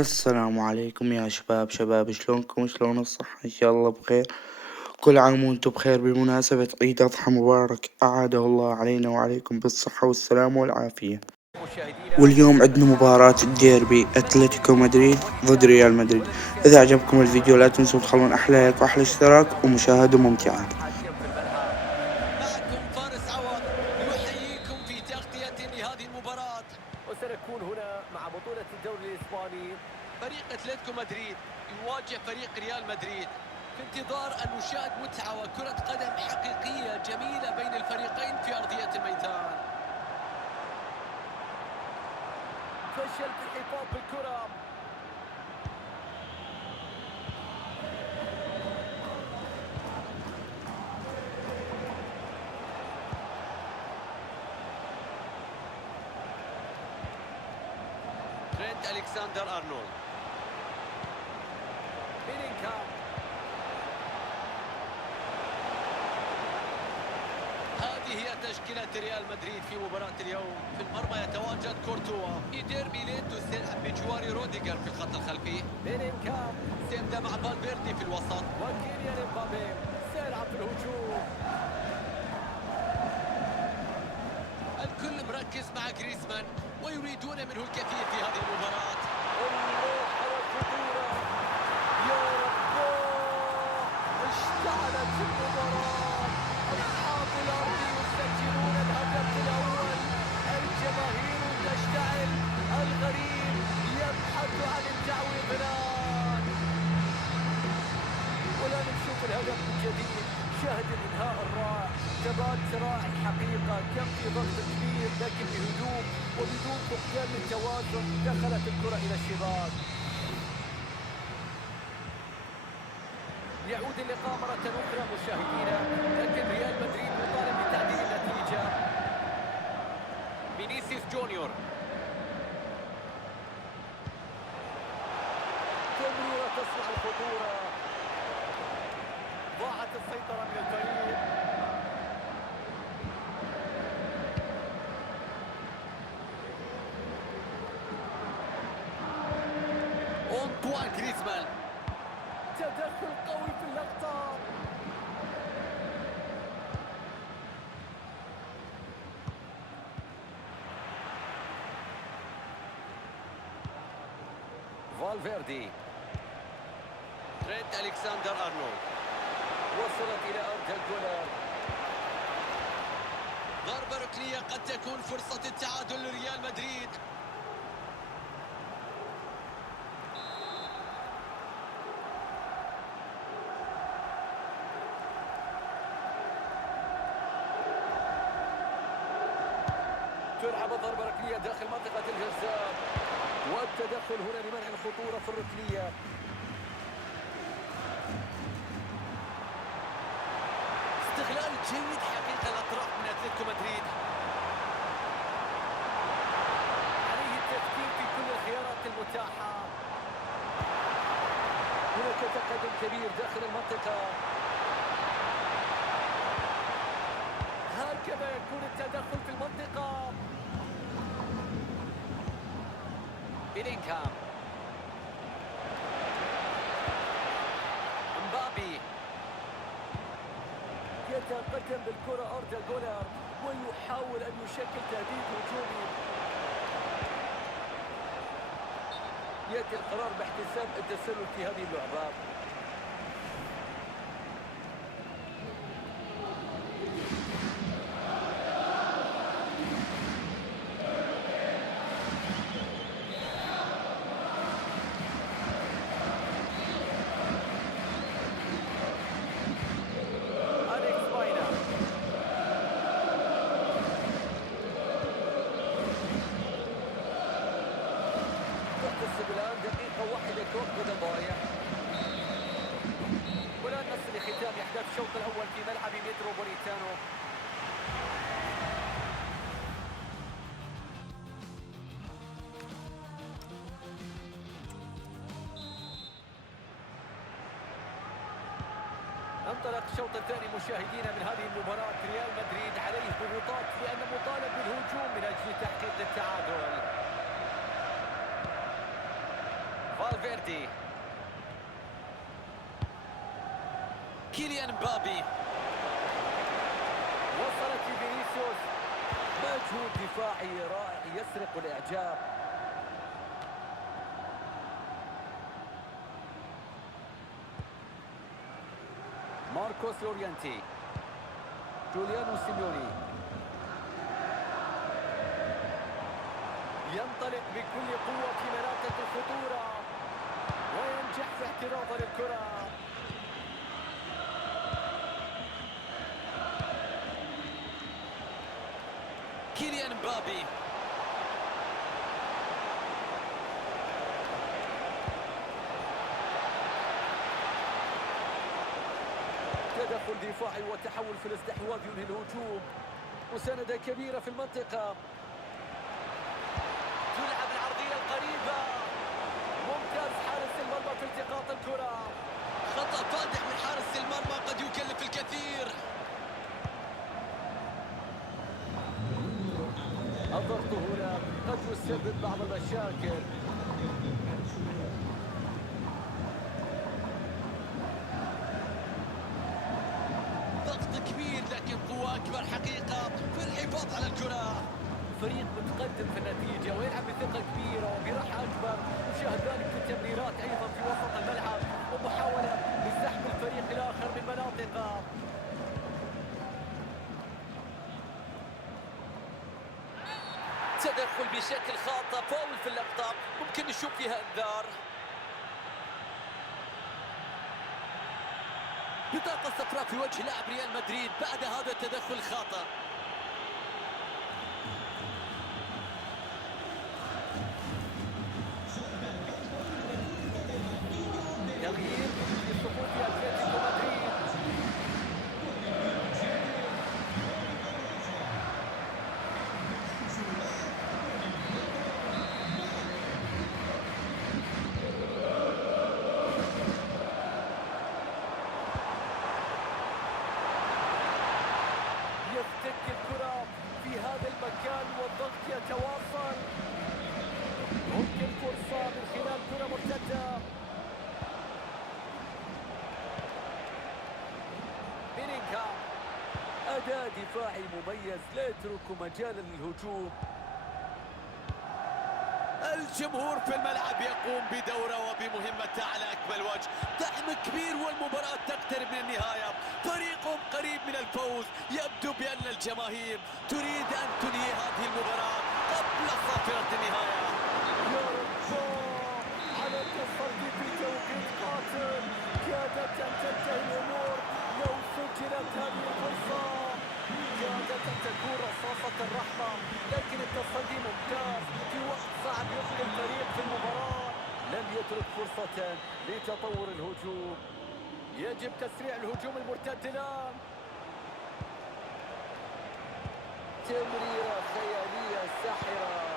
السلام عليكم يا شباب شلونكم شلون الصحة إن شاء الله بخير. كل عام وانتم بخير بمناسبة عيد أضحى مبارك أعاده الله علينا وعليكم بالصحة والسلامة والعافية. واليوم عندنا مباراة الديربي أتلتيكو مدريد ضد ريال مدريد. إذا عجبكم الفيديو لا تنسوا تخلون أحلى لايك وأحلى اشتراك ومشاهدة ممتعة. معكم فارس عوض يحييكم في تغطية لهذه المباراة، وسنكون هنا مع بطولة الدوري الإسباني. فريق أتلتيكو مدريد يواجه فريق ريال مدريد، في انتظار أن نشاهد متعة وكرة قدم حقيقية جميلة بين الفريقين في أرضية الميدان. فشل في الحفاظ بالكرة. ترينت ألكسندر أرنولد، بيلينغهام. هذه هي تشكيلة ريال مدريد في مباراة اليوم. في المرمى يتواجد كورتوا، إيدير ميليتو سيلعب بجوار روديجر في الخط الخلفي، بيلينغهام سيبدأ مع فالفيردي في الوسط، وكيليان امبابي سيلعب في الهجوم. الكل مركز مع جريزمان ويريدون منه الكثير في هذه المباراة. الله على الخطورة، يا رب اشتعلت المباراة. أصحاب الأرض يسجلون الهدف الأول، الجماهير تشتعل، الغريم يبحث عن التعويض الآن. والآن نشوف الهدف من جديد. شاهد الإنهاء الرائع، ثبات رائع الحقيقة، كم في ضغط كبير لكن بهدوء وبدون فقدان للتوازن دخلت الكرة إلى الشباك. يعود اللقاء مرة أخرى مشاهدينا، لكن ريال مدريد مطالب بتعديل النتيجة. فينيسيوس جونيور، تمريرة تصنع الخطورة، ضاعت السيطرة من الفريق. أنطوان جريزمان، تدخل قوي في اللقطة. فالفيردي، ترينت ألكسندر أرنولد، وصلت إلى أرض جولر. ضربة ركنية قد تكون فرصة التعادل لريال مدريد. تلعب ضربة ركنية داخل منطقة الجزاء، والتدخل هنا لمنع الخطورة في الركنية. استغلال جيد حقيقة الأطراف من أتلتيكو مدريد. عليه التفكير في كل الخيارات المتاحة. هناك تقدم كبير داخل المنطقة. هكذا يكون التدخل في المنطقة. بيلينغهام، امبابي، يتقدم بالكرة أردا جولر ويحاول أن يشكل تهديد هجومي. يأتي القرار باحتساب التسلل في هذه اللعبة. أليكس باينا، تحتسب الآن دقيقة واحدة كوك بدل ضايع. والآن نصل لختام أحداث الشوط الأول في ملعب متروبوليتانو. انطلق الشوط الثاني مشاهدينا من هذه المباراة. ريال مدريد عليه ضغوطات لأنه مطالب بالهجوم من أجل تحقيق التعادل. فالفيردي، كيليان مبابي، وصلت لفينيسيوس. مجهود دفاعي رائع يسرق الإعجاب. ماركوس لورينتي، جوليانو سيميوني ينطلق بكل قوة في مناطق الخطورة وينجح في احتراز للكرة. كيليان مبابي، تدخل دفاعي وتحول في الاستحواذ ينهي الهجوم. مساندة كبيرة في المنطقة. تلعب العرضية القريبة. ممتاز حارس المرمى في التقاط الكرة. خطأ فادح من حارس المرمى قد يكلف الكثير. الضغط هنا قد يسبب بعض المشاكل. ضغط كبير لكن قوة أكبر حقيقة في الحفاظ على الكرة. فريق متقدم في النتيجة ويلعب بثقة كبيرة وبراحة أكبر. نشاهد ذلك في التمريرات أيضا في وسط الملعب ومحاولة لسحب الفريق الآخر من مناطقه. تدخل بشكل خاطئ، فاول في اللقطة، ممكن نشوف فيها انذار. بطاقة صفراء في وجه لاعب ريال مدريد بعد هذا التدخل الخاطئ. تغيير في صفوف أتلتيكو مدريد. يفتك الكرة في هذا المكان والضغط يتواصل. ممكن فرصة من خلال كرة مرتدة. بيلينغهام، أداء دفاعي مميز لا يترك مجالا للهجوم. الجمهور في الملعب يقوم بدوره وبمهمته على أكمل وجه. دعم كبير والمباراة تقترب من النهاية. فريقهم قريب من الفوز. يبدو بأن الجماهير تريد أن تنهي هذه المباراة قبل صافرة النهاية. يا الله على التصدي في توقيت قاتل. كادت أن تنتهي الأمور لو سجلت هذه الفرصة. كادت أن تكون رصاصة الرحمة، لكن التصدي ممتاز في وقت صعب يبقى الفريق في المباراة. لم يترك فرصة لتطور الهجوم. يجب تسريع الهجوم المرتد الآن. تمريرة خيالية ساحرة.